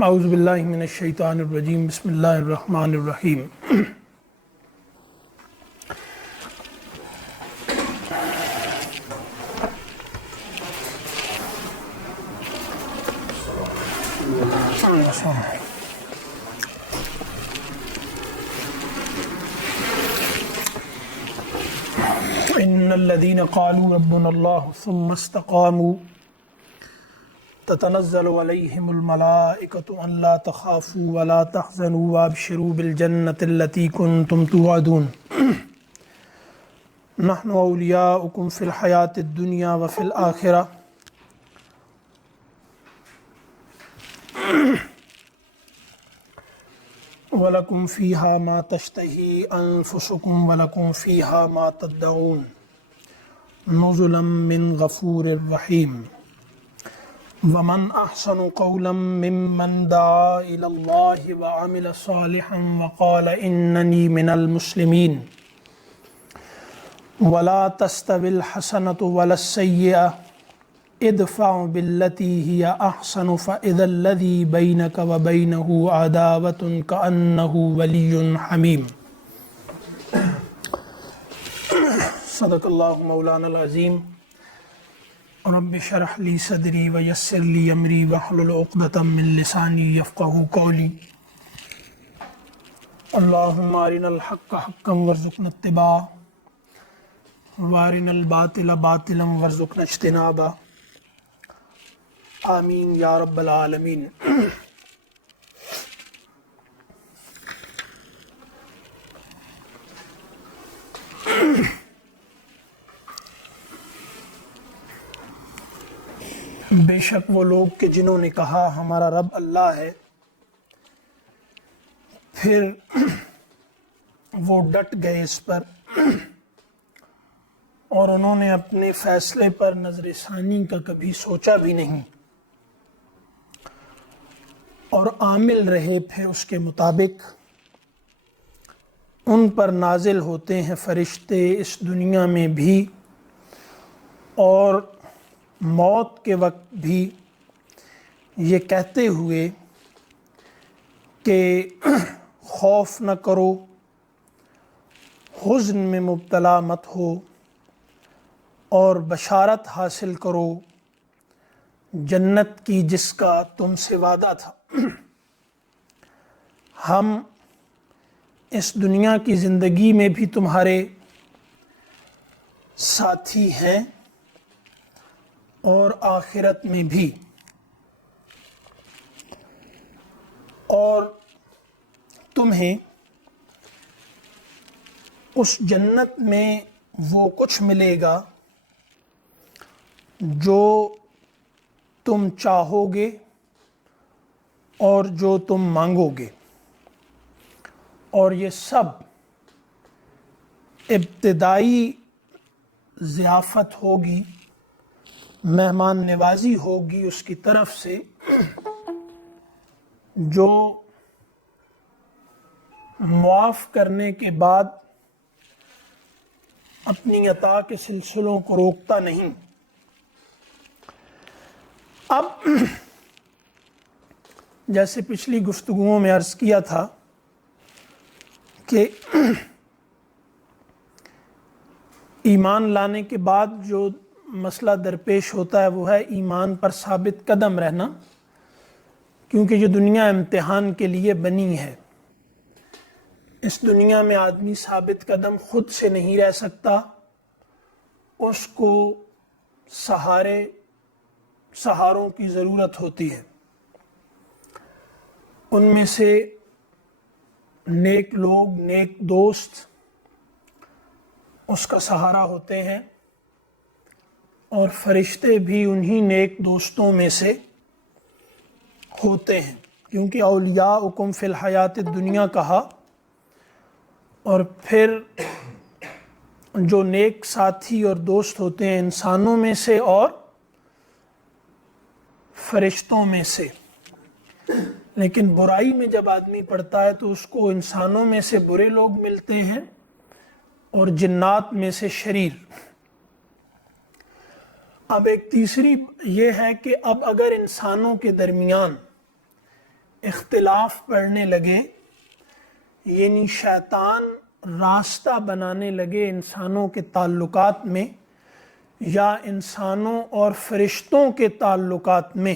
اعوذ باللہ من الشیطان الرجیم بسم اللہ الرحمن الرحیم ان الذين قالوا ربنا الله ثم استقاموا تتنزل عليهم الملائكة أن لا تخافوا ولا تحزنوا وابشروا بالجنة التي كنتم توعدون نحن أولياؤكم في الحياة الدنيا وفي الآخرة وَلَكُمْ فِيهَا مَا تَشْتَهِي أَنفُسُكُمْ وَلَكُمْ فِيهَا مَا تَدَّعُونَ نُزُلًا مِّن غَفُورٍ رَّحِيمٍ وَمَنْ أَحْسَنُ قَوْلًا مِّمَّنْ دَعَا إِلَى اللَّهِ وَعَمِلَ صَالِحًا وَقَالَ إِنَّنِي مِنَ الْمُسْلِمِينَ وَلَا تَسْتَوِي الْحَسَنَةُ وَلَا السَّيِّئَةُ ادفع بالتي هي أحسن فإذا الذي بينك وبينه عداوة كأنه ولي حميم صدق الله مولانا العظيم رب اشرح لي صدري ويسر لي أمري واحلل عقدة من لساني يفقهوا قولي اللهم أرنا الحق حقا وارزقنا اتباعه وأرنا الباطل باطلا وارزقنا اجتنابه آمین یا رب العالمین۔ بے شک وہ لوگ کہ جنہوں نے کہا ہمارا رب اللہ ہے، پھر وہ ڈٹ گئے اس پر اور انہوں نے اپنے فیصلے پر نظر ثانی کا کبھی سوچا بھی نہیں اور عامل رہے پھر اس کے مطابق۔ ان پر نازل ہوتے ہیں فرشتے اس دنیا میں بھی اور موت کے وقت بھی، یہ کہتے ہوئے کہ خوف نہ کرو، حزن میں مبتلا مت ہو اور بشارت حاصل کرو جنت کی جس کا تم سے وعدہ تھا۔ ہم اس دنیا کی زندگی میں بھی تمہارے ساتھی ہیں اور آخرت میں بھی، اور تمہیں اس جنت میں وہ کچھ ملے گا جو تم چاہو گے اور جو تم مانگو گے، اور یہ سب ابتدائی ضیافت ہوگی، مہمان نوازی ہوگی اس کی طرف سے جو معاف کرنے کے بعد اپنی عطا کے سلسلوں کو روکتا نہیں۔ اب جیسے پچھلی گفتگوؤں میں عرض کیا تھا کہ ایمان لانے کے بعد جو مسئلہ درپیش ہوتا ہے وہ ہے ایمان پر ثابت قدم رہنا، کیونکہ یہ دنیا امتحان کے لیے بنی ہے۔ اس دنیا میں آدمی ثابت قدم خود سے نہیں رہ سکتا، اس کو سہاروں کی ضرورت ہوتی ہے۔ ان میں سے نیک لوگ، نیک دوست اس کا سہارا ہوتے ہیں، اور فرشتے بھی انہی نیک دوستوں میں سے ہوتے ہیں، کیونکہ اولیاؤکم فی الحیات الدنیا کہا، اور پھر جو نیک ساتھی اور دوست ہوتے ہیں انسانوں میں سے اور فرشتوں میں سے۔ لیکن برائی میں جب آدمی پڑتا ہے تو اس کو انسانوں میں سے برے لوگ ملتے ہیں اور جنات میں سے شریر۔ اب ایک تیسری یہ ہے کہ اب اگر انسانوں کے درمیان اختلاف بڑھنے لگے، یعنی شیطان راستہ بنانے لگے انسانوں کے تعلقات میں یا انسانوں اور فرشتوں کے تعلقات میں،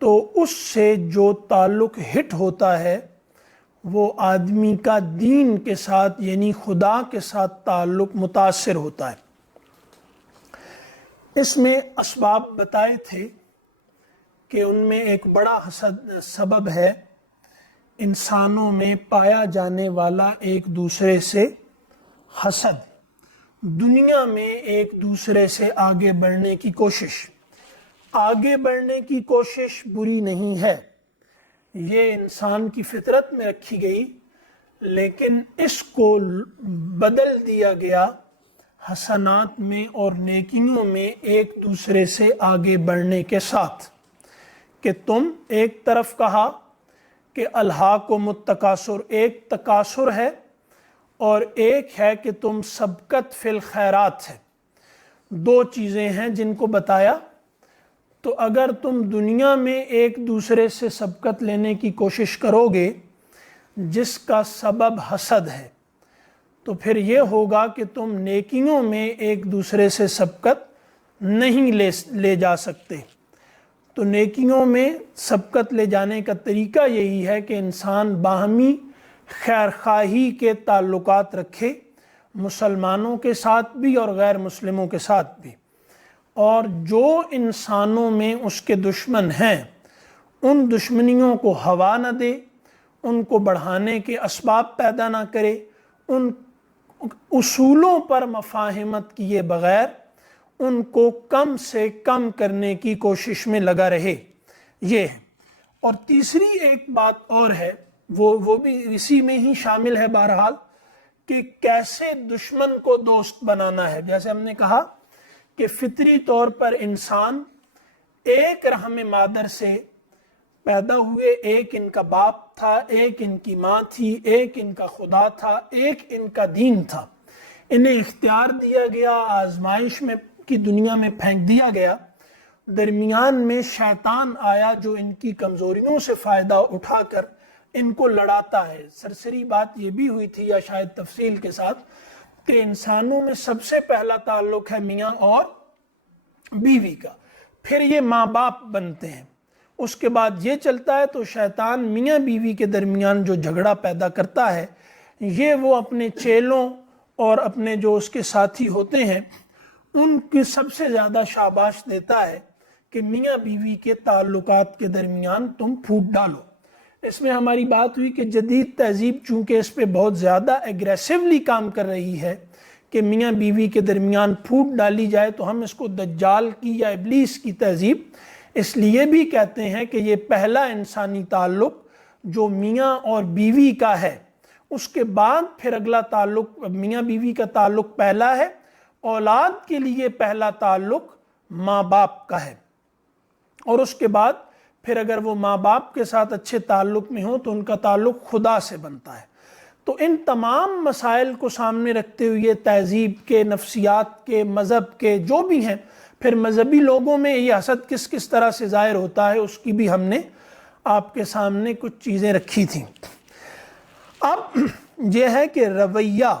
تو اس سے جو تعلق ہٹ ہوتا ہے وہ آدمی کا دین کے ساتھ یعنی خدا کے ساتھ تعلق متاثر ہوتا ہے۔ اس میں اسباب بتائے تھے کہ ان میں ایک بڑا سبب ہے انسانوں میں پایا جانے والا ایک دوسرے سے حسد، دنیا میں ایک دوسرے سے آگے بڑھنے کی کوشش۔ آگے بڑھنے کی کوشش بری نہیں ہے، یہ انسان کی فطرت میں رکھی گئی، لیکن اس کو بدل دیا گیا حسنات میں اور نیکیوں میں ایک دوسرے سے آگے بڑھنے کے ساتھ، کہ تم ایک طرف کہا کہ الہاکم التکاثر، ایک تکاثر ہے اور ایک ہے کہ تم سبقت فی الخیرات ہے، دو چیزیں ہیں جن کو بتایا۔ تو اگر تم دنیا میں ایک دوسرے سے سبقت لینے کی کوشش کرو گے جس کا سبب حسد ہے، تو پھر یہ ہوگا کہ تم نیکیوں میں ایک دوسرے سے سبقت نہیں لے جا سکتے۔ تو نیکیوں میں سبقت لے جانے کا طریقہ یہی ہے کہ انسان باہمی خیر خواہی کے تعلقات رکھے، مسلمانوں کے ساتھ بھی اور غیر مسلموں کے ساتھ بھی، اور جو انسانوں میں اس کے دشمن ہیں ان دشمنیوں کو ہوا نہ دے، ان کو بڑھانے کے اسباب پیدا نہ کرے، ان اصولوں پر مفاہمت کیے بغیر ان کو کم سے کم کرنے کی کوشش میں لگا رہے، یہ ہے۔ اور تیسری ایک بات اور ہے، وہ بھی اسی میں ہی شامل ہے بہرحال، کہ کیسے دشمن کو دوست بنانا ہے۔ جیسے ہم نے کہا کہ فطری طور پر انسان ایک رحم مادر سے پیدا ہوئے، ایک ان کا باپ تھا، ایک ان کی ماں تھی، ایک ان کا خدا تھا، ایک ان کا دین تھا، انہیں اختیار دیا گیا، آزمائش میں کی دنیا میں پھینک دیا گیا، درمیان میں شیطان آیا جو ان کی کمزوریوں سے فائدہ اٹھا کر ان کو لڑاتا ہے۔ سرسری بات یہ بھی ہوئی تھی، یا شاید تفصیل کے ساتھ، کہ انسانوں میں سب سے پہلا تعلق ہے میاں اور بیوی کا، پھر یہ ماں باپ بنتے ہیں، اس کے بعد یہ چلتا ہے۔ تو شیطان میاں بیوی کے درمیان جو جھگڑا پیدا کرتا ہے، یہ وہ اپنے چیلوں اور اپنے جو اس کے ساتھی ہوتے ہیں ان کی سب سے زیادہ شاباش دیتا ہے کہ میاں بیوی کے تعلقات کے درمیان تم پھوٹ ڈالو۔ اس میں ہماری بات ہوئی کہ جدید تہذیب چونکہ اس پہ بہت زیادہ ایگریسیولی کام کر رہی ہے کہ میاں بیوی کے درمیان پھوٹ ڈالی جائے، تو ہم اس کو دجال کی یا ابلیس کی تہذیب اس لیے بھی کہتے ہیں کہ یہ پہلا انسانی تعلق جو میاں اور بیوی کا ہے، اس کے بعد پھر اگلا تعلق میاں بیوی کا تعلق پہلا ہے، اولاد کے لیے پہلا تعلق ماں باپ کا ہے، اور اس کے بعد پھر اگر وہ ماں باپ کے ساتھ اچھے تعلق میں ہوں تو ان کا تعلق خدا سے بنتا ہے۔ تو ان تمام مسائل کو سامنے رکھتے ہوئے تہذیب کے، نفسیات کے، مذہب کے جو بھی ہیں، پھر مذہبی لوگوں میں یہ حسد کس کس طرح سے ظاہر ہوتا ہے، اس کی بھی ہم نے آپ کے سامنے کچھ چیزیں رکھی تھیں۔ اب یہ ہے کہ رویہ،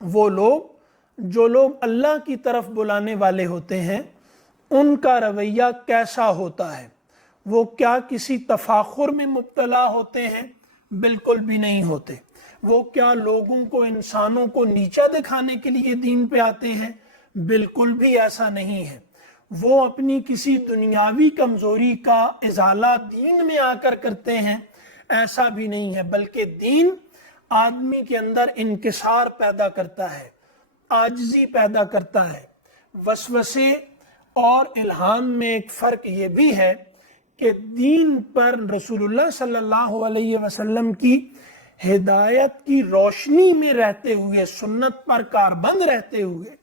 وہ لوگ جو لوگ اللہ کی طرف بلانے والے ہوتے ہیں ان کا رویہ کیسا ہوتا ہے؟ وہ کیا کسی تفاخر میں مبتلا ہوتے ہیں؟ بالکل بھی نہیں ہوتے۔ وہ کیا لوگوں کو، انسانوں کو نیچا دکھانے کے لیے دین پہ آتے ہیں؟ بالکل بھی ایسا نہیں ہے۔ وہ اپنی کسی دنیاوی کمزوری کا ازالہ دین میں آ کر کرتے ہیں؟ ایسا بھی نہیں ہے، بلکہ دین آدمی کے اندر انکسار پیدا کرتا ہے، عاجزی پیدا کرتا ہے۔ وسوسے اور الہام میں ایک فرق یہ بھی ہے کہ دین پر رسول اللہ صلی اللہ علیہ وسلم کی ہدایت کی روشنی میں رہتے ہوئے، سنت پر کاربند رہتے ہوئے،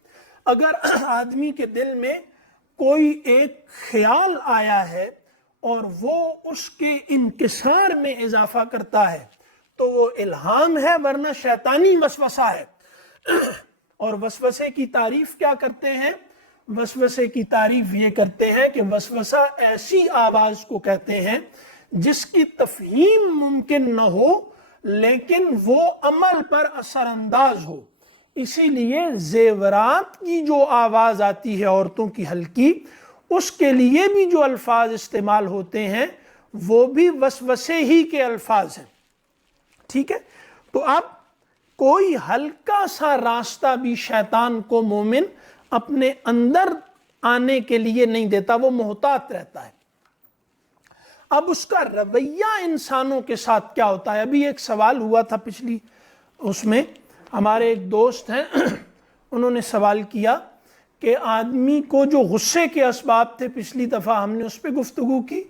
اگر آدمی کے دل میں کوئی ایک خیال آیا ہے اور وہ اس کے انکسار میں اضافہ کرتا ہے تو وہ الہام ہے، ورنہ شیطانی وسوسہ ہے۔ اور وسوسے کی تعریف کیا کرتے ہیں؟ وسوسے کی تعریف یہ کرتے ہیں کہ وسوسہ ایسی آواز کو کہتے ہیں جس کی تفہیم ممکن نہ ہو لیکن وہ عمل پر اثر انداز ہو. اسی لیے زیورات کی جو آواز آتی ہے عورتوں کی ہلکی، اس کے لیے بھی جو الفاظ استعمال ہوتے ہیں وہ بھی وسوسے ہی کے الفاظ ہیں. ٹھیک ہے، تو اب کوئی ہلکا سا راستہ بھی شیطان کو مومن اپنے اندر آنے کے لیے نہیں دیتا، وہ محتاط رہتا ہے. اب اس کا رویہ انسانوں کے ساتھ کیا ہوتا ہے؟ ابھی ایک سوال ہوا تھا پچھلی اس میں، ہمارے ایک دوست ہیں انہوں نے سوال کیا کہ آدمی کو جو غصے کے اسباب تھے، پچھلی دفعہ ہم نے اس پہ گفتگو کی،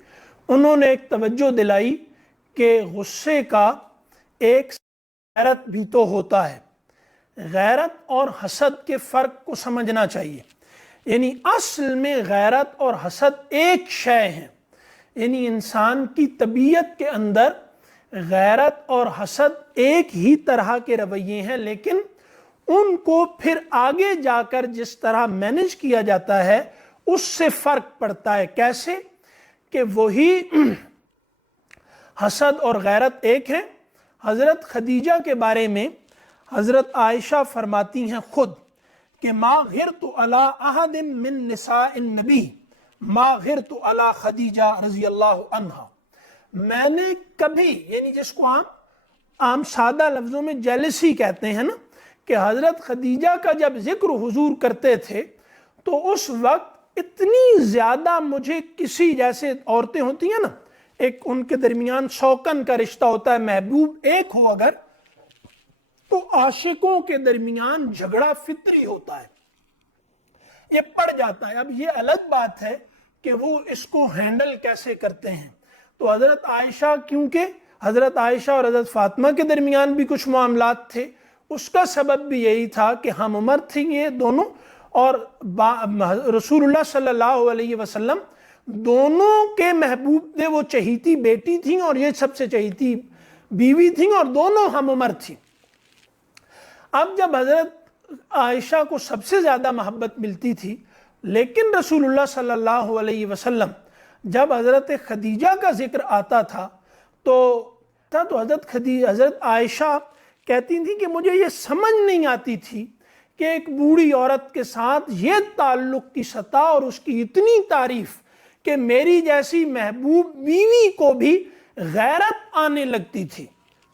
انہوں نے ایک توجہ دلائی کہ غصے کا ایک غیرت بھی تو ہوتا ہے. غیرت اور حسد کے فرق کو سمجھنا چاہیے. یعنی اصل میں غیرت اور حسد ایک شے ہیں. یعنی انسان کی طبیعت کے اندر غیرت اور حسد ایک ہی طرح کے رویے ہیں، لیکن ان کو پھر آگے جا کر جس طرح مینج کیا جاتا ہے اس سے فرق پڑتا ہے. کیسے کہ وہی حسد اور غیرت ایک ہیں. حضرت خدیجہ کے بارے میں حضرت عائشہ فرماتی ہیں خود کہ ما غرت علی احد من نساء النبی ما غرت علی خدیجہ رضی اللہ عنہا. میں نے کبھی، یعنی جس کو عام سادہ لفظوں میں جیلسی کہتے ہیں نا، کہ حضرت خدیجہ کا جب ذکر حضور کرتے تھے تو اس وقت اتنی زیادہ مجھے کسی، جیسے عورتیں ہوتی ہیں نا، ایک ان کے درمیان شوقن کا رشتہ ہوتا ہے، محبوب ایک ہو اگر تو عاشقوں کے درمیان جھگڑا فطری ہوتا ہے، یہ پڑ جاتا ہے. اب یہ الگ بات ہے کہ وہ اس کو ہینڈل کیسے کرتے ہیں. تو حضرت عائشہ، کیونکہ حضرت عائشہ اور حضرت فاطمہ کے درمیان بھی کچھ معاملات تھے، اس کا سبب بھی یہی تھا کہ ہم عمر تھیں یہ دونوں، اور رسول اللہ صلی اللہ علیہ وسلم دونوں کے محبوب تھے. وہ چہیتی بیٹی تھیں اور یہ سب سے چہیتی بیوی تھیں، اور دونوں ہم عمر تھیں. اب جب حضرت عائشہ کو سب سے زیادہ محبت ملتی تھی، لیکن رسول اللہ صلی اللہ علیہ وسلم جب حضرت خدیجہ کا ذکر آتا تھا تو حضرت عائشہ کہتی تھیں کہ مجھے یہ سمجھ نہیں آتی تھی کہ ایک بوڑھی عورت کے ساتھ یہ تعلق کی سطح اور اس کی اتنی تعریف کہ میری جیسی محبوب بیوی کو بھی غیرت آنے لگتی تھی.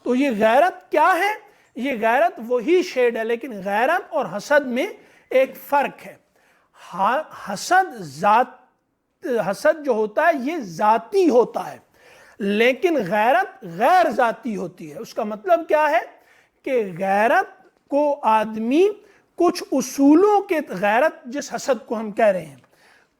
تو یہ غیرت کیا ہے؟ یہ غیرت وہی شیڈ ہے، لیکن غیرت اور حسد میں ایک فرق ہے. حسد جو ہوتا ہے یہ ذاتی ہوتا ہے، لیکن غیرت غیر ذاتی ہوتی ہے. اس کا مطلب کیا ہے کہ غیرت کو آدمی کچھ اصولوں کے، غیرت جس حسد کو ہم کہہ رہے ہیں،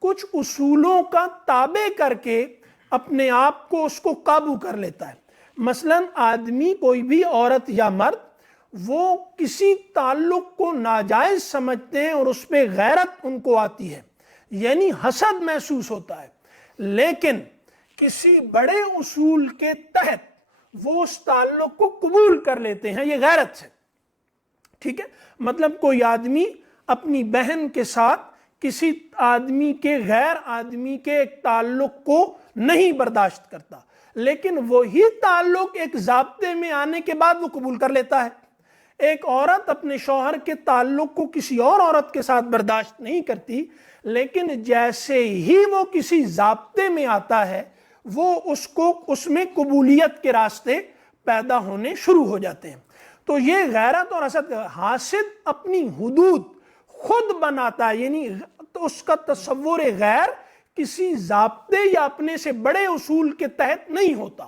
کچھ اصولوں کا تابع کر کے اپنے آپ کو اس کو قابو کر لیتا ہے. مثلا آدمی، کوئی بھی عورت یا مرد، وہ کسی تعلق کو ناجائز سمجھتے ہیں اور اس پہ غیرت ان کو آتی ہے، یعنی حسد محسوس ہوتا ہے، لیکن کسی بڑے اصول کے تحت وہ اس تعلق کو قبول کر لیتے ہیں، یہ غیرت ہے. ٹھیک ہے، مطلب کوئی آدمی اپنی بہن کے ساتھ کسی آدمی کے، غیر آدمی کے ایک تعلق کو نہیں برداشت کرتا، لیکن وہی تعلق ایک ضابطے میں آنے کے بعد وہ قبول کر لیتا ہے. ایک عورت اپنے شوہر کے تعلق کو کسی اور عورت کے ساتھ برداشت نہیں کرتی، لیکن جیسے ہی وہ کسی ضابطے میں آتا ہے وہ اس میں قبولیت کے راستے پیدا ہونے شروع ہو جاتے ہیں. تو یہ غیرت اور حسد. حاسد اپنی حدود خود بناتا ہے، یعنی تو اس کا تصور غیر کسی ضابطے یا اپنے سے بڑے اصول کے تحت نہیں ہوتا.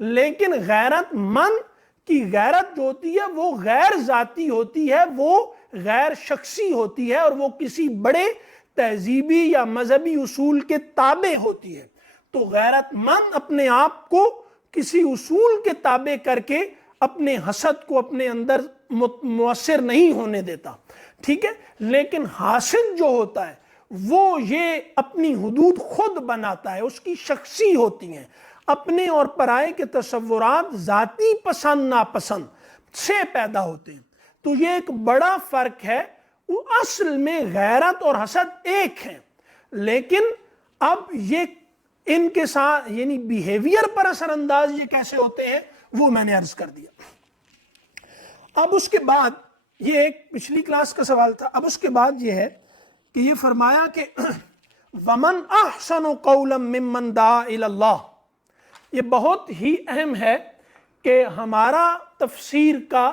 لیکن غیرت مند کی غیرت جو ہوتی ہے وہ غیر ذاتی ہوتی ہے، وہ غیر شخصی ہوتی ہے، اور وہ کسی بڑے تہذیبی یا مذہبی اصول کے تابع ہوتی ہے. تو غیرت مند اپنے آپ کو کسی اصول کے تابع کر کے اپنے حسد کو اپنے اندر مؤثر نہیں ہونے دیتا. ٹھیک ہے، لیکن حاسد جو ہوتا ہے وہ یہ اپنی حدود خود بناتا ہے، اس کی شخصی ہوتی ہیں، اپنے اور پرائے کے تصورات ذاتی پسند ناپسند سے پیدا ہوتے ہیں. تو یہ ایک بڑا فرق ہے. وہ اصل میں غیرت اور حسد ایک ہیں، لیکن اب یہ ان کے ساتھ یعنی بیہیویئر پر اثر انداز یہ کیسے ہوتے ہیں وہ میں نے عرض کر دیا. اب اس کے بعد یہ ایک پچھلی کلاس کا سوال تھا. اب اس کے بعد یہ ہے کہ یہ فرمایا کہ وَمَنْ أَحْسَنُ قَوْلًا مِّمَّنْ دَعَا إِلَى اللَّهِ. یہ بہت ہی اہم ہے کہ ہمارا تفسیر کا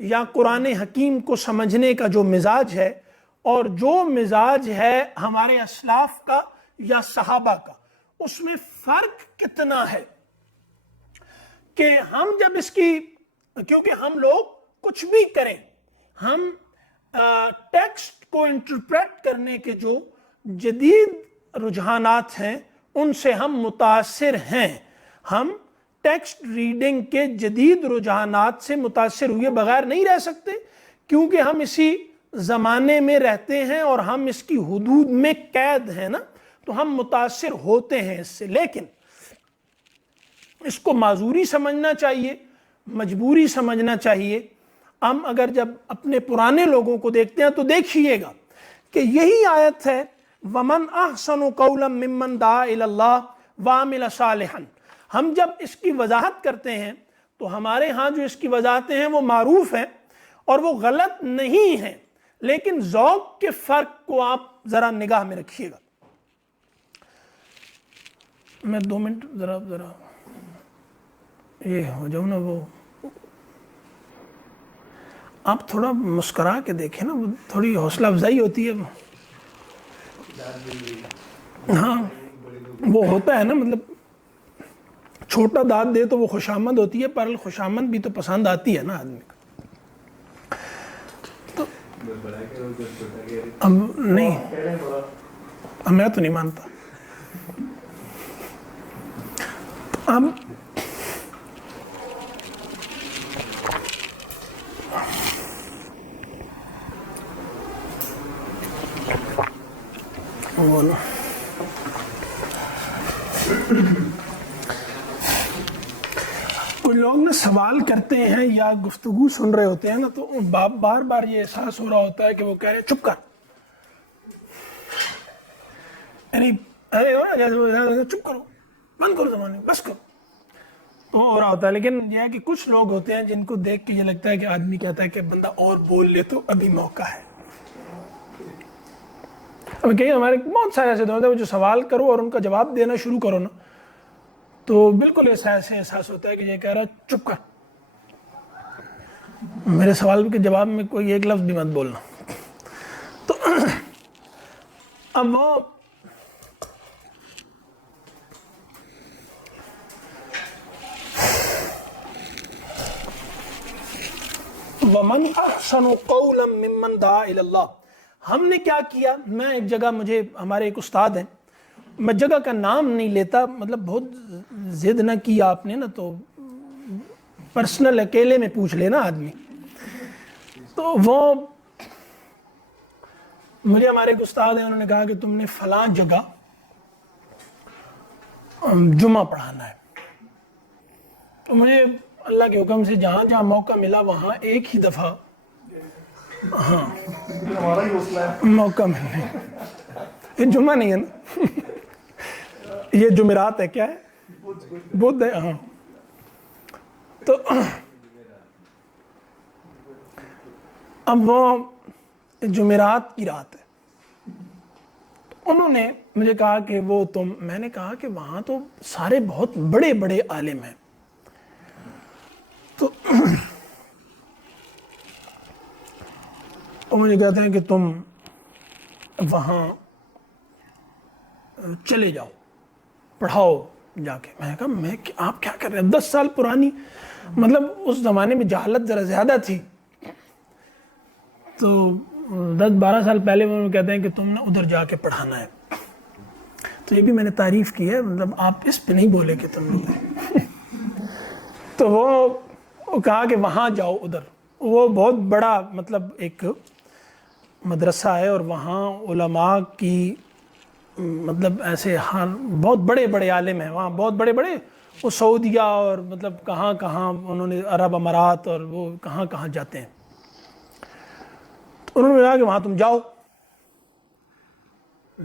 یا قرآن حکیم کو سمجھنے کا جو مزاج ہے اور جو مزاج ہے ہمارے اسلاف کا یا صحابہ کا، اس میں فرق کتنا ہے کہ ہم جب اس کی، کیونکہ ہم لوگ کچھ بھی کریں، ہم ٹیکسٹ کو انٹرپریٹ کرنے کے جو جدید رجحانات ہیں ان سے ہم متاثر ہیں. ہم ٹیکسٹ ریڈنگ کے جدید رجحانات سے متاثر ہوئے بغیر نہیں رہ سکتے، کیونکہ ہم اسی زمانے میں رہتے ہیں اور ہم اس کی حدود میں قید ہیں نا، تو ہم متاثر ہوتے ہیں اس سے. لیکن اس کو معذوری سمجھنا چاہیے، مجبوری سمجھنا چاہیے. ہم اگر جب اپنے پرانے لوگوں کو دیکھتے ہیں تو دیکھیے گا کہ یہی آیت ہے وَمَنْ أَحْسَنُ قَوْلًا مِّمَّنْ دَعَا إِلَى اللَّهِ وَعَمِلَ صَالِحًا. ہم جب اس کی وضاحت کرتے ہیں تو ہمارے ہاں جو اس کی وضاحتیں ہیں وہ معروف ہیں اور وہ غلط نہیں ہیں، لیکن ذوق کے فرق کو آپ ذرا نگاہ میں رکھیے گا. میں 2 منٹ ذرا یہ ہو جاؤں نا، وہ آپ تھوڑا مسکرا کے دیکھیں نا، وہ تھوڑی حوصلہ افزائی ہوتی ہے. ہاں وہ ہوتا ہے نا، مطلب چھوٹا دانت دے تو وہ خوشامد ہوتی ہے، پر خوشامد بھی تو پسند آتی ہے نا آدمی کو. تو اب نہیں، میں تو نہیں مانتا. اب کچھ لوگ نا سوال کرتے ہیں یا گفتگو سن رہے ہوتے ہیں نا، تو بار بار یہ احساس ہو رہا ہوتا ہے کہ وہ کہہ رہے ہیں چپ کر، یعنی چپ کرو، بند کرو زبان، بس کرو، تو ہو رہا ہوتا ہے. لیکن یہ ہے کہ کچھ لوگ ہوتے ہیں جن کو دیکھ کے یہ لگتا ہے کہ آدمی کہتا ہے کہ بندہ اور بول لے تو ابھی موقع ہے. اب کہیں ہمارے بہت سارے ایسے دوست ہیں جو سوال کرو اور ان کا جواب دینا شروع کرو نا تو بالکل ایسا احساس ہوتا ہے کہ یہ کہہ رہا ہے چپ کر، میرے سوال کے جواب میں کوئی ایک لفظ بھی مت بولنا. تو اب وہ وَمَنْ أَحْسَنُ قَوْلًا مِّمَّنْ دَعَا إِلَى اللَّهِ. ہم نے کیا کیا، میں ایک جگہ، مجھے ہمارے ایک استاد ہیں، میں جگہ کا نام نہیں لیتا، مطلب بہت ضد نہ کی آپ نے نا تو پرسنل اکیلے میں پوچھ لینا آدمی. تو وہ مجھے ہمارے ایک استاد ہیں، انہوں نے کہا کہ تم نے فلاں جگہ جمعہ پڑھانا ہے. تو مجھے اللہ کے حکم سے جہاں جہاں موقع ملا وہاں ایک ہی دفعہ ہاں موقع ملنے، یہ جمعہ نہیں ہے نا، یہ جمعرات ہے، کیا ہے، بدھ ہے. ہاں تو اب وہ جمعرات کی رات ہے. انہوں نے مجھے کہا کہ وہ تم، میں نے کہا کہ وہاں تو سارے بہت بڑے بڑے عالم ہیں. تو مجھے کہتے ہیں کہ تم وہاں چلے جاؤ، پڑھاؤ جا کے. میں نے کہا آپ کیا کر رہے ہیں، 10 سال پرانی، مطلب اس زمانے میں جہالت ذرا زیادہ تھی، تو 10-12 سال پہلے وہ کہتے ہیں کہ تم نے ادھر جا کے پڑھانا ہے. تو یہ بھی میں نے تعریف کی ہے، مطلب آپ اس پہ نہیں بولے کہ تم نے تو وہ کہا کہ وہاں جاؤ ادھر. وہ بہت بڑا مطلب ایک مدرسہ ہے اور وہاں علماء کی مطلب ایسے بہت بڑے بڑے عالم ہیں وہاں، بہت بڑے بڑے، وہ سعودیہ اور مطلب کہاں کہاں انہوں نے عرب امارات اور وہ کہاں کہاں جاتے ہیں. تو انہوں نے کہا کہ وہاں تم جاؤ.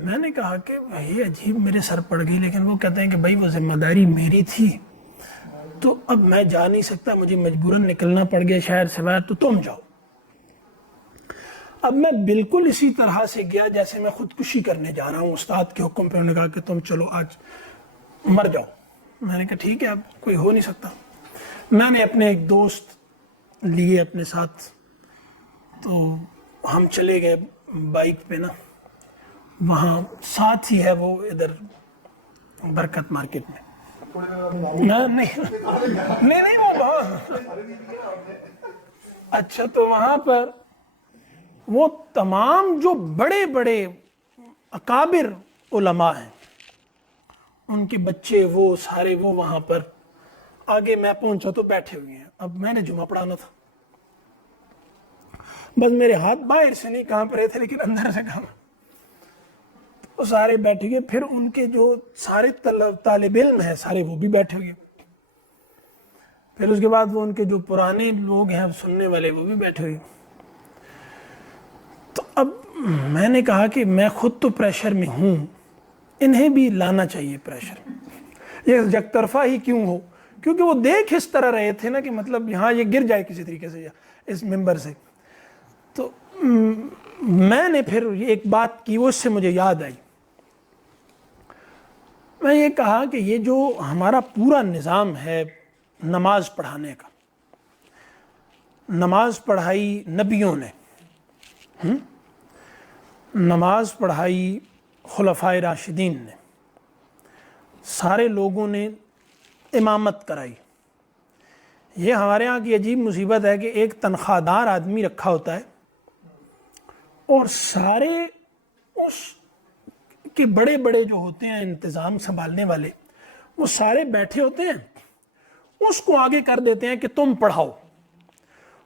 میں نے کہا کہ یہ عجیب میرے سر پڑ گئی، لیکن وہ کہتے ہیں کہ بھائی وہ ذمہ داری میری تھی تو اب میں جا نہیں سکتا، مجھے مجبوراً نکلنا پڑ گیا شہر سے باہر، تو تم جاؤ۔ اب میں بالکل اسی طرح سے گیا جیسے میں خودکشی کرنے جا رہا ہوں، استاد کے حکم پہ انہوں نے کہا کہ تم چلو آج مر جاؤ۔ میں نے کہا ٹھیک ہے، اب کوئی ہو نہیں سکتا۔ میں نے اپنے ایک دوست لیے اپنے ساتھ، تو ہم چلے گئے بائک پہ نا، وہاں ساتھ ہی ہے وہ ادھر برکت مارکیٹ میں، نہیں وہ وہاں، اچھا تو وہاں پر وہ تمام جو بڑے بڑے اکابر علماء ہیں ان کے بچے وہ سارے وہ وہاں پر، آگے میں پہنچا تو بیٹھے ہوئے ہیں۔ اب میں نے جمعہ پڑھانا تھا، بس میرے ہاتھ باہر سے نہیں کانپ رہے تھے لیکن اندر سے کانپ، وہ سارے بیٹھے گئے، پھر ان کے جو سارے طالب علم ہیں سارے وہ بھی بیٹھے ہوئے، پھر اس کے بعد وہ ان کے جو پرانے لوگ ہیں سننے والے وہ بھی بیٹھے ہوئے۔ تو اب میں نے کہا کہ میں خود تو پریشر میں ہوں، انہیں بھی لانا چاہیے پریشر، یہ یک طرفہ ہی کیوں ہو، کیونکہ وہ دیکھ اس طرح رہے تھے نا کہ مطلب یہاں یہ گر جائے کسی طریقے سے اس ممبر سے۔ تو میں نے پھر ایک بات کی، وہ اس سے مجھے یاد آئی، میں یہ کہا کہ یہ جو ہمارا پورا نظام ہے نماز پڑھانے کا، نماز پڑھائی نبیوں نے، نماز پڑھائی خلفائے راشدین نے، سارے لوگوں نے امامت کرائی۔ یہ ہمارے ہاں کی عجیب مصیبت ہے کہ ایک تنخواہ دار آدمی رکھا ہوتا ہے اور سارے اس کے بڑے بڑے جو ہوتے ہیں انتظام سنبھالنے والے، وہ سارے بیٹھے ہوتے ہیں، اس کو آگے کر دیتے ہیں کہ تم پڑھاؤ،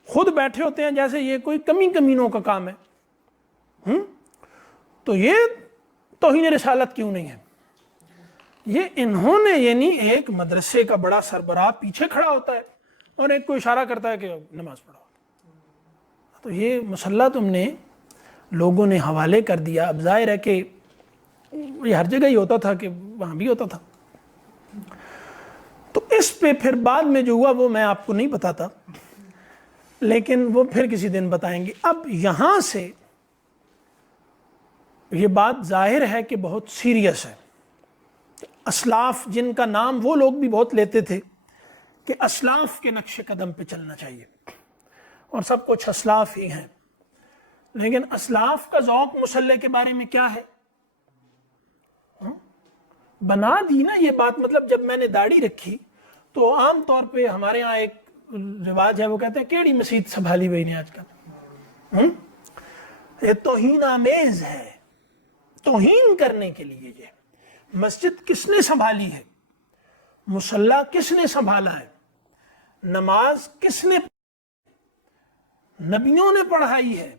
خود بیٹھے ہوتے ہیں جیسے یہ کوئی کمینوں کا کام ہے۔ تو یہ توہین رسالت کیوں نہیں ہے؟ یہ انہوں نے یعنی ایک مدرسے کا بڑا سربراہ پیچھے کھڑا ہوتا ہے اور ایک کو اشارہ کرتا ہے کہ نماز پڑھو، تو یہ مسئلہ تم نے لوگوں نے حوالے کر دیا۔ اب ظاہر ہے کہ یہ ہر جگہ ہی ہوتا تھا کہ وہاں بھی ہوتا تھا، تو اس پہ پھر بعد میں جو ہوا وہ میں آپ کو نہیں بتاتا، لیکن وہ پھر کسی دن بتائیں گے۔ اب یہاں سے یہ بات ظاہر ہے کہ بہت سیریس ہے۔ اسلاف جن کا نام وہ لوگ بھی بہت لیتے تھے کہ اسلاف کے نقش قدم پہ چلنا چاہیے، اور سب کچھ اسلاف ہی ہیں، لیکن اسلاف کا ذوق مصلی کے بارے میں کیا ہے؟ بنا دی نا یہ بات۔ مطلب جب میں نے داڑھی رکھی تو عام طور پہ ہمارے ہاں ایک رواج ہے، وہ کہتے ہیں کیڑی مسجد سنبھالی ہوئی نے آج کل، یہ توہین آمیز ہے، توہین کرنے کے لیے۔ یہ مسجد کس نے سنبھالی ہے؟ مصلی کس نے سنبھالا ہے؟ نماز کس نے؟ نبیوں نے پڑھائی ہے،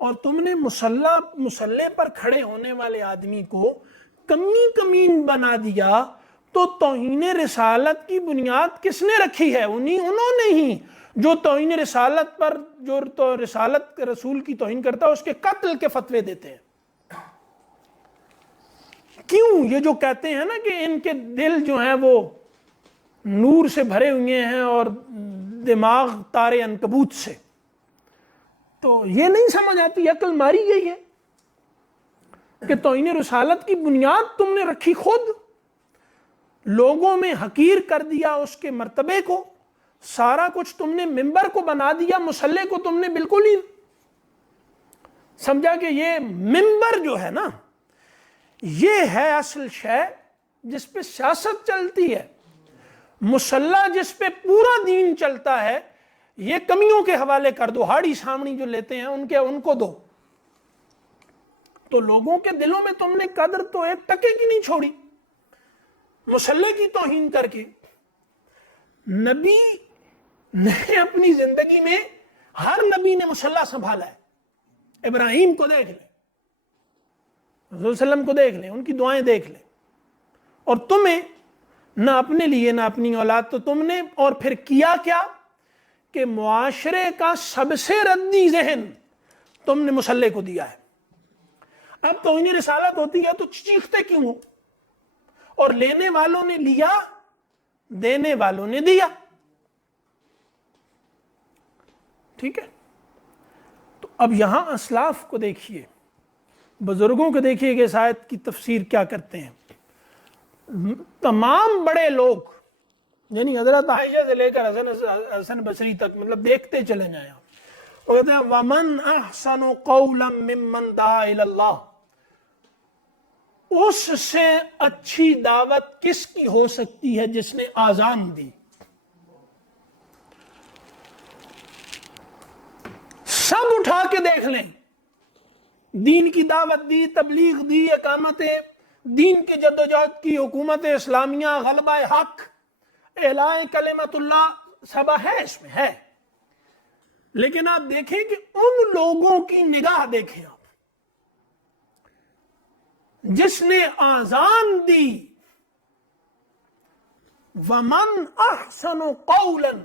اور تم نے مصلی پر کھڑے ہونے والے آدمی کو کمین بنا دیا۔ تو توہین رسالت کی بنیاد کس نے رکھی ہے؟ انہوں نے ہی، جو توہین رسالت پر، جو تو رسالت رسول کی توہین کرتا ہے اس کے قتل کے فتوے دیتے ہیں۔ کیوں؟ یہ جو کہتے ہیں نا کہ ان کے دل جو ہیں وہ نور سے بھرے ہوئے ہیں اور دماغ تارے عنکبوت سے، تو یہ نہیں سمجھ آتی، عقل ماری گئی ہے کہ توہین رسالت کی بنیاد تم نے رکھی خود، لوگوں میں حقیر کر دیا اس کے مرتبے کو، سارا کچھ تم نے ممبر کو بنا دیا، مصلی کو تم نے بالکل ہی سمجھا کہ یہ ممبر جو ہے نا یہ ہے اصل شے جس پہ سیاست چلتی ہے، مصلی جس پہ پورا دین چلتا ہے، یہ کمیوں کے حوالے کر دو، ہاڑی سامنی جو لیتے ہیں ان کو دو۔ تو لوگوں کے دلوں میں تم نے قدر تو ایک ٹکے کی نہیں چھوڑی، مصلی کی توہین کر کے۔ نبی نے اپنی زندگی میں، ہر نبی نے مصلی سنبھالا ہے۔ ابراہیم کو دیکھ لیں، رسول صلی اللہ علیہ وسلم کو دیکھ لیں، ان کی دعائیں دیکھ لیں، اور تمہیں نہ اپنے لیے نہ اپنی اولاد، تو تم نے اور پھر کیا کیا کہ معاشرے کا سب سے ردی ذہن تم نے مصلی کو دیا ہے۔ اب توہین رسالت ہوتی ہے تو چیختے کیوں ہو؟ اور لینے والوں نے لیا، دینے والوں نے دیا. ٹھیک ہے. تو اب یہاں اسلاف کو دیکھیے، بزرگوں کو دیکھیے کہ اس آیت کی تفسیر کیا کرتے ہیں. تمام بڑے لوگ، یعنی حضرت عائشہ سے لے کر حسن بصری تک، مطلب دیکھتے چلے جائیں آپ، وہ کہتے ہیں وَمَنْ أَحْسَنُ قَوْلًا مِّمَّنْ دَعَا إِلَى اللَّهِ، اس سے اچھی دعوت کس کی ہو سکتی ہے جس نے آذان دی. سب اٹھا کے دیکھ لیں، دین کی دعوت دی، تبلیغ دی، اقامت دین کی جدوجہد کی، حکومت اسلامیہ، غلبہ حق، اعلاء کلمت اللہ، سب ہے، اس میں ہے. لیکن آپ دیکھیں کہ ان لوگوں کی نگاہ دیکھیں آپ، جس نے آذان دی، وَمَنْ أَحْسَنُ قَوْلًا،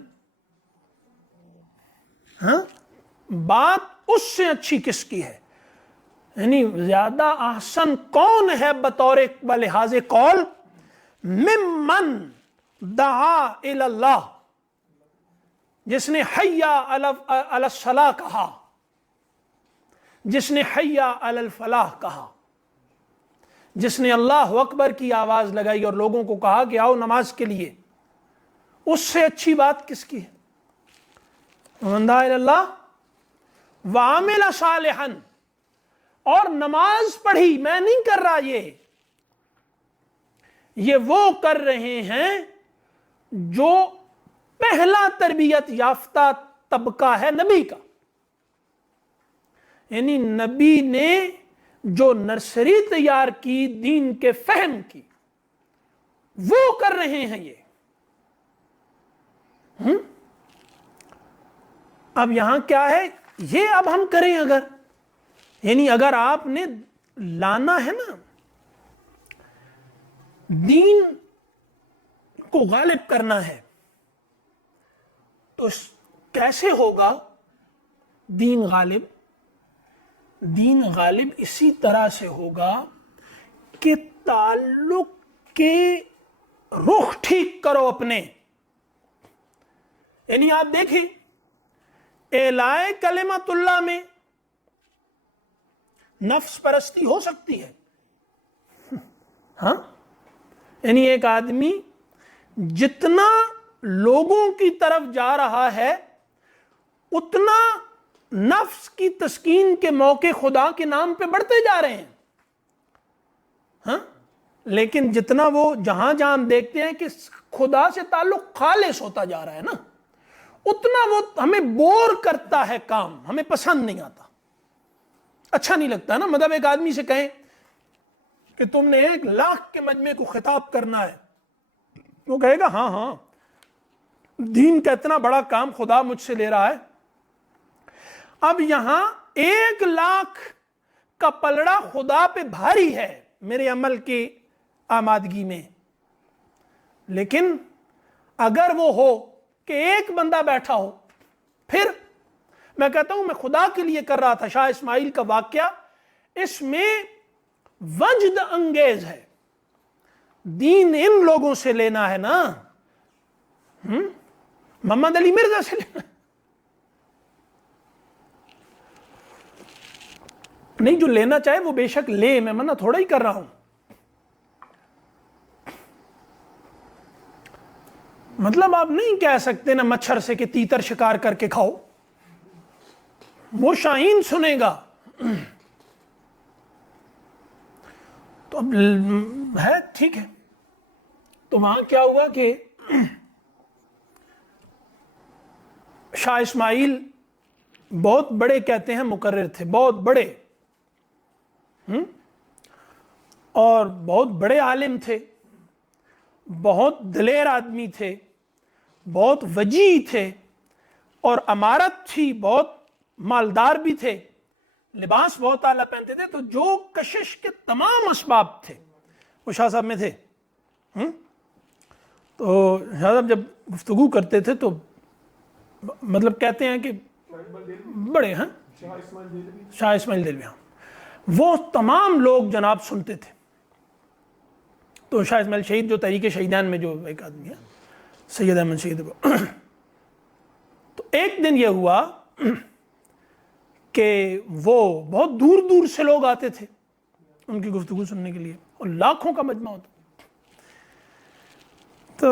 ہاں، بات اس سے اچھی کس کی ہے؟ یعنی زیادہ احسن کون ہے بطور بلحاظ قول؟ ممن دعا الی اللہ، جس نے حیا علی الصلاح کہا، جس نے حیا علی الفلاح کہا، جس نے اللہ اکبر کی آواز لگائی اور لوگوں کو کہا کہ آؤ نماز کے لیے. اس سے اچھی بات کس کی ہے؟ من دعا الی اللہ وعمل صالحا، اور نماز پڑھی. میں نہیں کر رہا، یہ وہ کر رہے ہیں جو پہلا تربیت یافتہ طبقہ ہے نبی کا. یعنی نبی نے جو نرسری تیار کی دین کے فہم کی، وہ کر رہے ہیں یہ. اب یہاں کیا ہے، یہ اب ہم کریں اگر، یعنی اگر آپ نے لانا ہے نا، دین کو غالب کرنا ہے، تو کیسے ہوگا دین غالب؟ دین غالب اسی طرح سے ہوگا کہ تعلق کے رخ ٹھیک کرو اپنے. یعنی آپ دیکھیں اعلاء کلمت اللہ میں نفس پرستی ہو سکتی ہے، ہاں. یعنی ایک آدمی جتنا لوگوں کی طرف جا رہا ہے اتنا نفس کی تسکین کے موقع خدا کے نام پہ بڑھتے جا رہے ہیں، ہاں. لیکن جتنا وہ جہاں جہاں ہم دیکھتے ہیں کہ خدا سے تعلق خالص ہوتا جا رہا ہے نا، اتنا وہ ہمیں بور کرتا ہے، کام ہمیں پسند نہیں آتا، اچھا نہیں لگتا نا. مطلب ایک آدمی سے کہیں کہ تم نے 1,00,000 کے مجمع کو خطاب کرنا ہے، وہ کہے گا ہاں ہاں، دین کا اتنا بڑا کام خدا مجھ سے لے رہا ہے. اب یہاں 1,00,000 کا پلڑا خدا پہ بھاری ہے میرے عمل کی آمادگی میں. لیکن اگر وہ ہو کہ ایک بندہ بیٹھا ہو، پھر میں کہتا ہوں میں خدا کے لیے کر رہا تھا. شاہ اسماعیل کا واقعہ اس میں وجد انگیز ہے. دین ان لوگوں سے لینا ہے نا، محمد علی مرزا سے لینا نہیں. جو لینا چاہے وہ بے شک لے، میں منع تھوڑا ہی کر رہا ہوں. مطلب آپ نہیں کہہ سکتے نا مچھر سے کہ تیتر شکار کر کے کھاؤ، وہ شاہین سنے گا. تو اب ہے ٹھیک ہے. تو وہاں کیا ہوا کہ شاہ اسماعیل بہت بڑے کہتے ہیں مقرر تھے، بہت بڑے، اور بہت بڑے عالم تھے، بہت دلیر آدمی تھے، بہت وجیح تھے، اور امارت تھی، بہت مالدار بھی تھے، لباس بہت اعلیٰ پہنتے تھے. تو جو کشش کے تمام اسباب تھے وہ شاہ صاحب میں تھے. تو شاہ صاحب جب گفتگو کرتے تھے تو مطلب کہتے ہیں کہ بڑے ہیں شاہ اسماعیل دہلوی، ہاں، وہ تمام لوگ جناب سنتے تھے. تو شاہ اسماعیل شہید جو تحریک شہیدان میں جو ایک آدمی ہے سید احمد شہید کو، تو ایک دن یہ ہوا کہ وہ بہت دور دور سے لوگ آتے تھے ان کی گفتگو سننے کے لیے، اور لاکھوں کا مجمع ہوتا. تو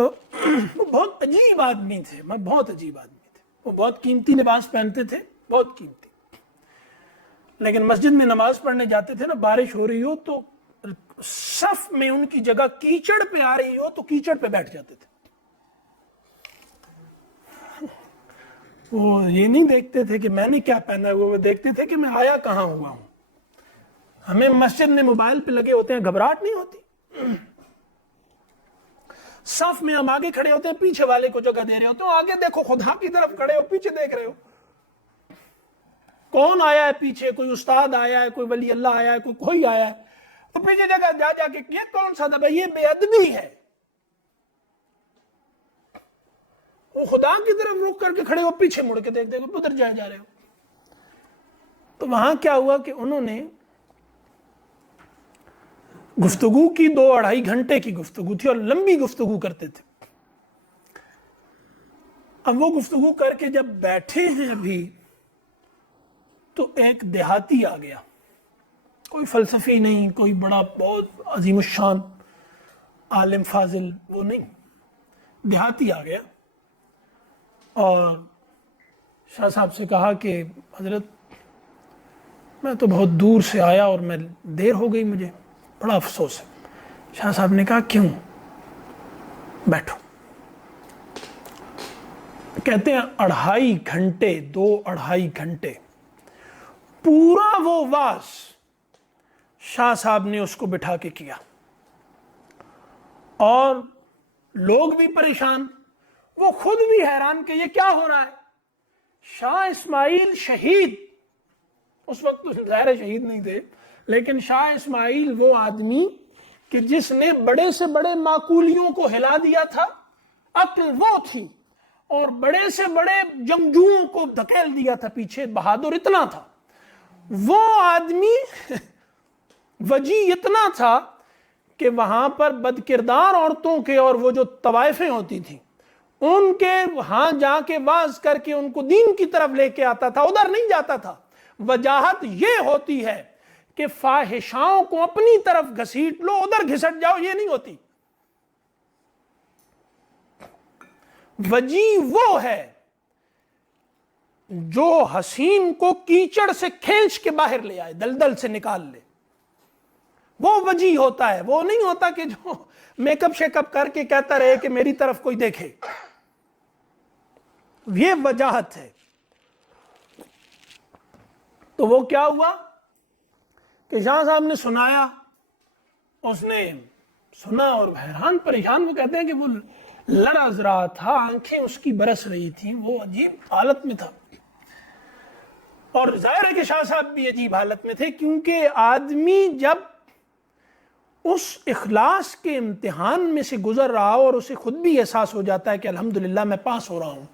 وہ بہت عجیب آدمی تھے، بہت عجیب آدمی تھے. وہ بہت قیمتی لباس پہنتے تھے، بہت قیمتی. لیکن مسجد میں نماز پڑھنے جاتے تھے نا، بارش ہو رہی ہو تو صف میں ان کی جگہ کیچڑ پہ آ رہی ہو تو کیچڑ پہ بیٹھ جاتے تھے. وہ یہ نہیں دیکھتے تھے کہ میں نے کیا پہنا ہے، وہ دیکھتے تھے کہ میں آیا کہاں ہوا ہوں. ہمیں مسجد میں موبائل پہ لگے ہوتے ہیں، گھبراہٹ نہیں ہوتی. صف میں ہم آگے کھڑے ہوتے ہیں، پیچھے والے کو جگہ دے رہے ہوتے ہیں، آگے دیکھو خدا کی طرف کھڑے ہو، پیچھے دیکھ رہے ہو کون آیا ہے پیچھے، کوئی استاد آیا ہے، کوئی ولی اللہ آیا ہے، کوئی آیا ہے، تو پیچھے جگہ جا جا کے یہ کون سا دبا، یہ بے ادبی ہے. وہ خدا کی طرف رک کر کے کھڑے ہو، پیچھے مڑ کے دیکھ دیکھو ادھر جائے جا رہے ہو. تو وہاں کیا ہوا کہ انہوں نے گفتگو کی، 2-2.5 گھنٹے کی گفتگو تھی اور لمبی گفتگو کرتے تھے. اب وہ گفتگو کر کے جب بیٹھے ہیں ابھی، تو ایک دیہاتی آ گیا، کوئی فلسفی نہیں، کوئی بڑا بہت عظیم الشان عالم فاضل وہ نہیں، دیہاتی آ گیا اور شاہ صاحب سے کہا کہ حضرت میں تو بہت دور سے آیا اور میں دیر ہو گئی، مجھے بڑا افسوس ہے. شاہ صاحب نے کہا کیوں؟ بیٹھو. کہتے ہیں 2.5 گھنٹے 2.5 گھنٹے پورا وہ واز شاہ صاحب نے اس کو بٹھا کے کیا، اور لوگ بھی پریشان، وہ خود بھی حیران کہ یہ کیا ہو رہا ہے. شاہ اسماعیل شہید، اس وقت تو ظاہر شہید نہیں تھے، لیکن شاہ اسماعیل وہ آدمی کہ جس نے بڑے سے بڑے معقولیوں کو ہلا دیا تھا، عقل وہ تھی، اور بڑے سے بڑے جنگجوؤں کو دھکیل دیا تھا پیچھے، بہادر اتنا تھا. وہ آدمی وجی اتنا تھا کہ وہاں پر بدکردار عورتوں کے اور وہ جو طوائفیں ہوتی تھیں ان کے وہاں جا کے واز کر کے ان کو دین کی طرف لے کے آتا تھا، ادھر نہیں جاتا تھا. وجاہت یہ ہوتی ہے کہ فاحشاؤں کو اپنی طرف گھسیٹ لو، ادھر گھسٹ جاؤ، یہ نہیں ہوتی. وجی وہ ہے جو حسین کو کیچڑ سے کھینچ کے باہر لے آئے، دلدل سے نکال لے، وہ وجی ہوتا ہے. وہ نہیں ہوتا کہ جو میک اپ شیک اپ کر کے کہتا رہے کہ میری طرف کوئی دیکھے. یہ وجاہت ہے. تو وہ کیا ہوا کہ شاہ صاحب نے سنایا، اس نے سنا اور حیران پریشان. وہ کہتے ہیں کہ وہ لرز رہا تھا، آنکھیں اس کی برس رہی تھیں، وہ عجیب حالت میں تھا. اور ظاہر ہے کہ شاہ صاحب بھی عجیب حالت میں تھے، کیونکہ آدمی جب اس اخلاص کے امتحان میں سے گزر رہا ہو اور اسے خود بھی احساس ہو جاتا ہے کہ الحمدللہ میں پاس ہو رہا ہوں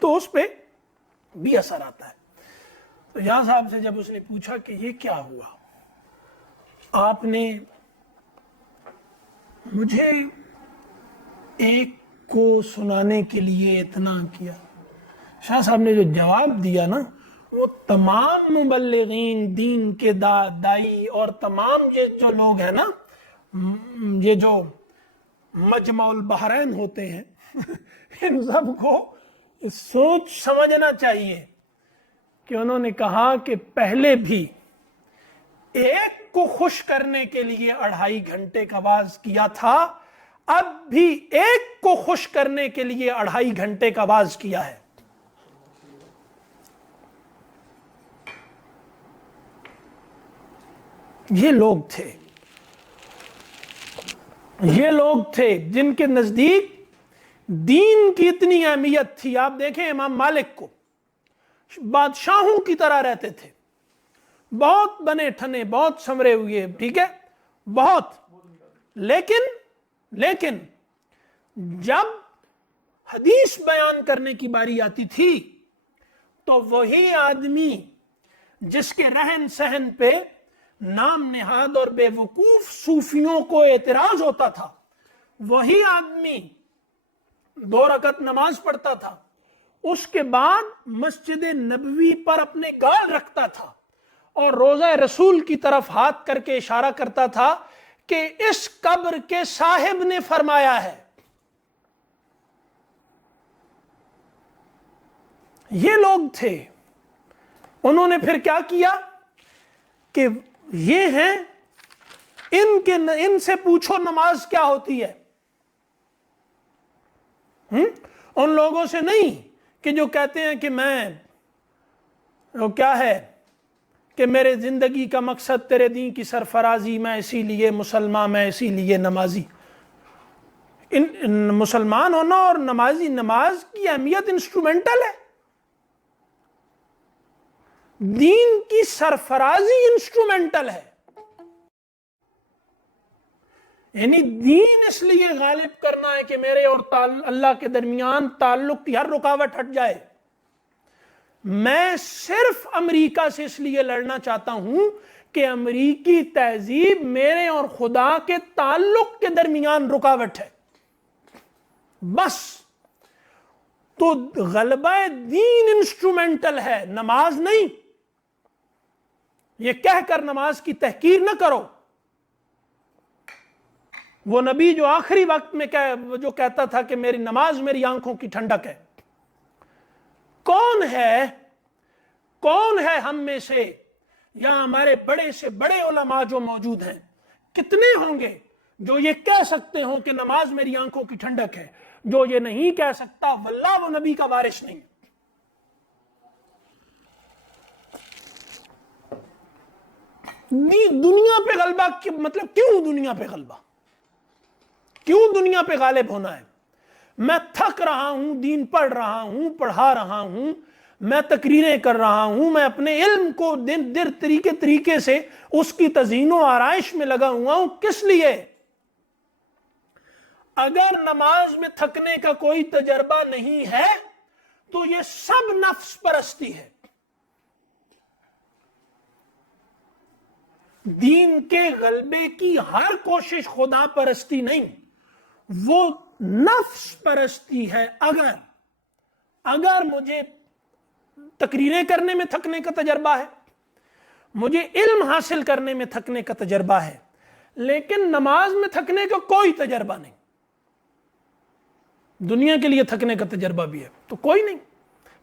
تو اس پہ بھی اثر آتا ہے. تو شاہ صاحب سے جب اس نے پوچھا کہ یہ کیا ہوا، آپ نے مجھے ایک کو سنانے کے لیے اتنا کیا. شاہ صاحب نے جو جواب دیا نا، وہ تمام مبلغین دین کے دائی اور تمام یہ جو لوگ ہیں نا، یہ جو مجمع البحرین ہوتے ہیں ان سب کو سوچ سمجھنا چاہیے کہ انہوں نے کہا کہ پہلے بھی ایک کو خوش کرنے کے لیے 2.5 گھنٹے کا واز کیا تھا، اب بھی ایک کو خوش کرنے کے لیے 2.5 گھنٹے کا واز کیا ہے. یہ لوگ تھے جن کے نزدیک دین کی اتنی اہمیت تھی. آپ دیکھیں امام مالک کو، بادشاہوں کی طرح رہتے تھے، بہت بنے ٹھنے، بہت سنورے ہوئے، ٹھیک ہے، بہت، لیکن جب حدیث بیان کرنے کی باری آتی تھی تو وہی آدمی جس کے رہن سہن پہ نام نہاد اور بے وقوف صوفیوں کو اعتراض ہوتا تھا، وہی آدمی 2 رکعت نماز پڑھتا تھا، اس کے بعد مسجد نبوی پر اپنے گال رکھتا تھا اور روضہ رسول کی طرف ہاتھ کر کے اشارہ کرتا تھا کہ اس قبر کے صاحب نے فرمایا ہے۔ یہ لوگ تھے۔ انہوں نے پھر کیا کیا کہ یہ ہیں، ان سے پوچھو نماز کیا ہوتی ہے۔ ان لوگوں سے نہیں کہ جو کہتے ہیں کہ وہ کیا ہے کہ میرے زندگی کا مقصد تیرے دین کی سرفرازی، میں اسی لیے مسلمان، میں اسی لیے نمازی۔ مسلمان ہونا اور نمازی، نماز کی اہمیت انسٹرومنٹل ہے، دین کی سرفرازی انسٹرومنٹل ہے۔ یعنی دین اس لیے غالب کرنا ہے کہ میرے اور اللہ کے درمیان تعلق کی ہر رکاوٹ ہٹ جائے۔ میں صرف امریکہ سے اس لیے لڑنا چاہتا ہوں کہ امریکی تہذیب میرے اور خدا کے تعلق کے درمیان رکاوٹ ہے، بس۔ تو غلبہ دین انسٹرومنٹل ہے، نماز نہیں۔ یہ کہہ کر نماز کی تحقیر نہ کرو۔ وہ نبی جو آخری وقت میں جو کہتا تھا کہ میری نماز میری آنکھوں کی ٹھنڈک ہے، کون ہے ہم میں سے یا ہمارے بڑے سے بڑے علماء جو موجود ہیں، کتنے ہوں گے جو یہ کہہ سکتے ہوں کہ نماز میری آنکھوں کی ٹھنڈک ہے؟ جو یہ نہیں کہہ سکتا واللہ وہ نبی کا وارث نہیں۔ دنیا پہ غلبہ مطلب کیوں دنیا پہ غلبہ؟ کیوں دنیا پہ غالب ہونا ہے؟ میں تھک رہا ہوں، دین پڑھ رہا ہوں، پڑھا رہا ہوں، میں تقریریں کر رہا ہوں، میں اپنے علم کو دن در طریقے سے اس کی تزئین و آرائش میں لگا ہوا ہوں۔ کس لیے؟ اگر نماز میں تھکنے کا کوئی تجربہ نہیں ہے تو یہ سب نفس پرستی ہے۔ دین کے غلبے کی ہر کوشش خدا پرستی نہیں، وہ نفس پرستی ہے۔ اگر مجھے تقریریں کرنے میں تھکنے کا تجربہ ہے، مجھے علم حاصل کرنے میں تھکنے کا تجربہ ہے، لیکن نماز میں تھکنے کا کوئی تجربہ نہیں، دنیا کے لیے تھکنے کا تجربہ بھی ہے تو کوئی نہیں،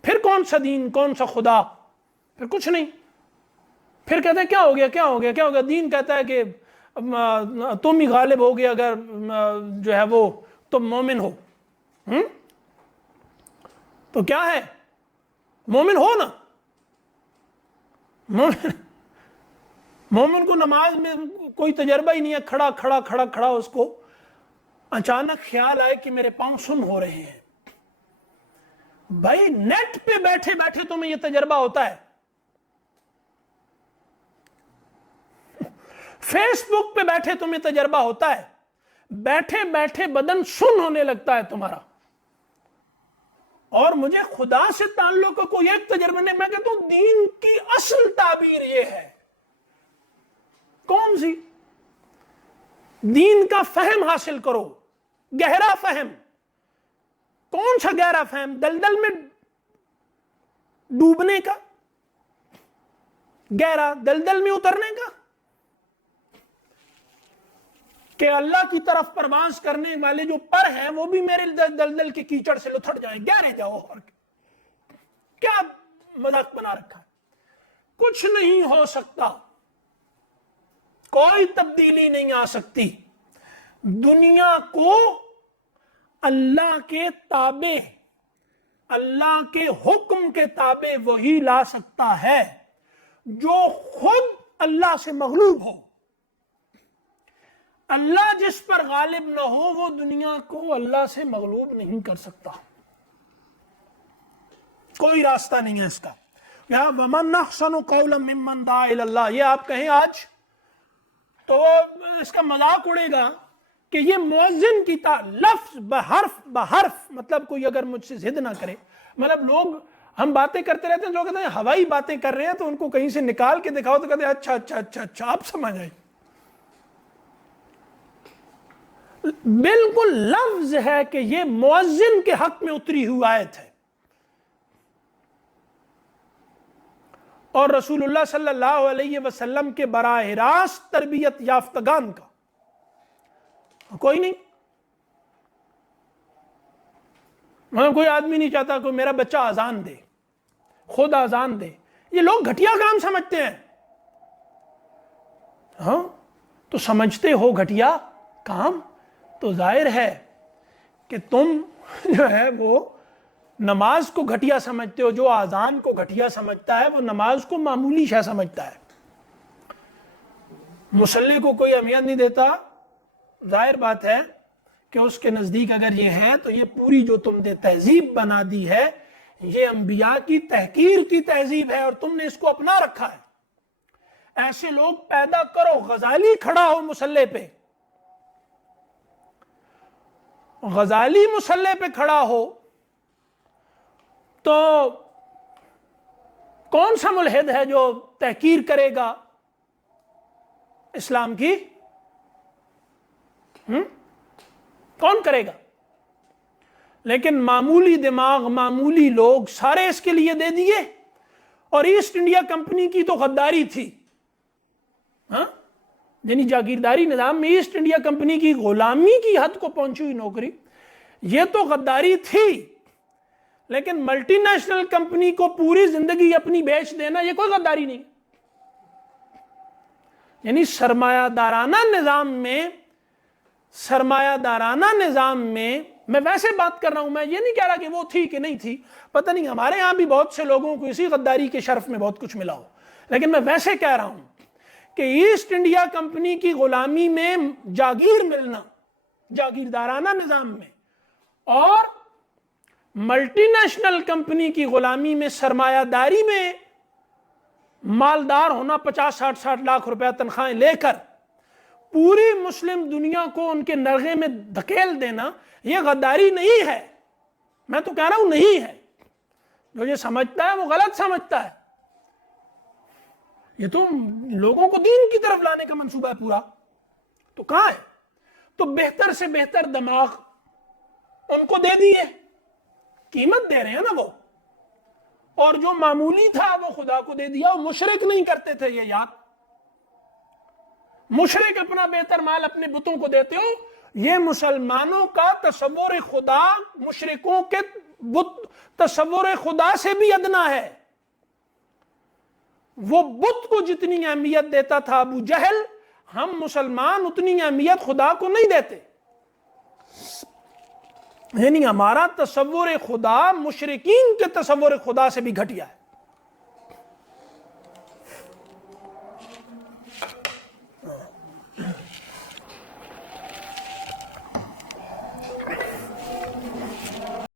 پھر کون سا دین، کون سا خدا؟ پھر کچھ نہیں۔ پھر کہتے ہیں کیا ہو گیا؟ دین کہتا ہے کہ تم ہی غالب ہو گے اگر جو ہے وہ تم مومن ہو۔ تو کیا ہے؟ مومن ہو نا۔ مومن کو نماز میں کوئی تجربہ ہی نہیں ہے، کھڑا اس کو اچانک خیال آئے کہ میرے پاؤں سن ہو رہے ہیں۔ بھائی نیٹ پہ بیٹھے بیٹھے تمہیں یہ تجربہ ہوتا ہے، فیس بک پہ بیٹھے تمہیں تجربہ ہوتا ہے، بیٹھے بیٹھے بدن سن ہونے لگتا ہے تمہارا، اور مجھے خدا سے تعلق کا کوئی ایک تجربہ نہیں۔ میں کہتا ہوں دین کی اصل تعبیر یہ ہے۔ کون سی؟ دین کا فہم حاصل کرو، گہرا فہم۔ کون سا گہرا فہم؟ دلدل میں ڈوبنے کا، گہرا دلدل میں اترنے کا، کہ اللہ کی طرف پرواز کرنے والے جو پر ہیں وہ بھی میرے دلدل کے کیچڑ سے لتھڑ جائیں، گہرے جاؤ۔ اور کیا مذاق بنا رکھا ہے؟ کچھ نہیں ہو سکتا، کوئی تبدیلی نہیں آ سکتی۔ دنیا کو اللہ کے تابع، اللہ کے حکم کے تابع وہی لا سکتا ہے جو خود اللہ سے مغلوب ہو۔ اللہ جس پر غالب نہ ہو وہ دنیا کو اللہ سے مغلوب نہیں کر سکتا، کوئی راستہ نہیں ہے اس کا۔ وَمَنْ أَحْسَنُ قَوْلًا مِّمَّنْ دَعَا إِلَى اللَّهِ، یہ آپ کہیں آج تو اس کا مذاق اڑے گا کہ یہ مؤذن کی لفظ بحرف مطلب کوئی اگر مجھ سے ضد نہ کرے، مطلب لوگ ہم باتیں کرتے رہتے ہیں، جو کہتے ہیں ہوائی باتیں کر رہے ہیں تو ان کو کہیں سے نکال کے دکھاؤ تو کہتے ہیں اچھا اچھا اچھا اچھا، آپ سمجھ آئی. بالکل لفظ ہے کہ یہ مؤذن کے حق میں اتری ہوئی آیت ہے، اور رسول اللہ صلی اللہ علیہ وسلم کے براہ راست تربیت یافتگان کا کوئی نہیں. کوئی آدمی نہیں چاہتا کہ میرا بچہ اذان دے، خود اذان دے. یہ لوگ گھٹیا کام سمجھتے ہیں. ہاں تو سمجھتے ہو گھٹیا کام تو ظاہر ہے کہ تم جو ہے وہ نماز کو گھٹیا سمجھتے ہو. جو اذان کو گھٹیا سمجھتا ہے وہ نماز کو معمولی شے سمجھتا ہے. مصلی کو کوئی اہمیت نہیں دیتا. ظاہر بات ہے کہ اس کے نزدیک اگر یہ ہے تو یہ پوری جو تم نے تہذیب بنا دی ہے یہ انبیاء کی تحقیر کی تہذیب ہے، اور تم نے اس کو اپنا رکھا ہے. ایسے لوگ پیدا کرو. غزالی کھڑا ہو مصلی پہ، غزالی مصلی پہ کھڑا ہو تو کون سا ملحد ہے جو تحقیر کرے گا اسلام کی؟ کون کرے گا؟ لیکن معمولی دماغ، معمولی لوگ سارے اس کے لیے دے دیے. اور ایسٹ انڈیا کمپنی کی تو غداری تھی، ہاں یعنی جاگیرداری نظام میں ایسٹ انڈیا کمپنی کی غلامی کی حد کو پہنچی ہوئی نوکری، یہ تو غداری تھی. لیکن ملٹی نیشنل کمپنی کو پوری زندگی اپنی بیچ دینا یہ کوئی غداری نہیں. یعنی سرمایہ دارانہ نظام میں میں ویسے بات کر رہا ہوں، میں یہ نہیں کہہ رہا کہ وہ تھی کہ نہیں تھی. پتہ نہیں ہمارے ہاں بھی بہت سے لوگوں کو اسی غداری کے شرف میں بہت کچھ ملا ہو، لیکن میں ویسے کہہ رہا ہوں کہ ایسٹ انڈیا کمپنی کی غلامی میں جاگیر ملنا جاگیردارانہ نظام میں، اور ملٹی نیشنل کمپنی کی غلامی میں سرمایہ داری میں مالدار ہونا، 50-60 لاکھ روپے تنخواہیں لے کر پوری مسلم دنیا کو ان کے نرغے میں دھکیل دینا، یہ غداری نہیں ہے. میں تو کہہ رہا ہوں نہیں ہے. جو یہ سمجھتا ہے وہ غلط سمجھتا ہے. یہ تو لوگوں کو دین کی طرف لانے کا منصوبہ ہے پورا. تو کہاں ہے؟ تو بہتر سے بہتر دماغ ان کو دے دیے، قیمت دے رہے ہیں نا وہ. اور جو معمولی تھا وہ خدا کو دے دیا. وہ مشرک نہیں کرتے تھے یہ یاد. مشرک اپنا بہتر مال اپنے بتوں کو دیتے ہو. یہ مسلمانوں کا تصور خدا مشرکوں کے تصور خدا سے بھی ادنا ہے. وہ بت کو جتنی اہمیت دیتا تھا ابو جہل، ہم مسلمان اتنی اہمیت خدا کو نہیں دیتے. یعنی ہمارا تصور خدا مشرکین کے تصور خدا سے بھی گھٹیا ہے.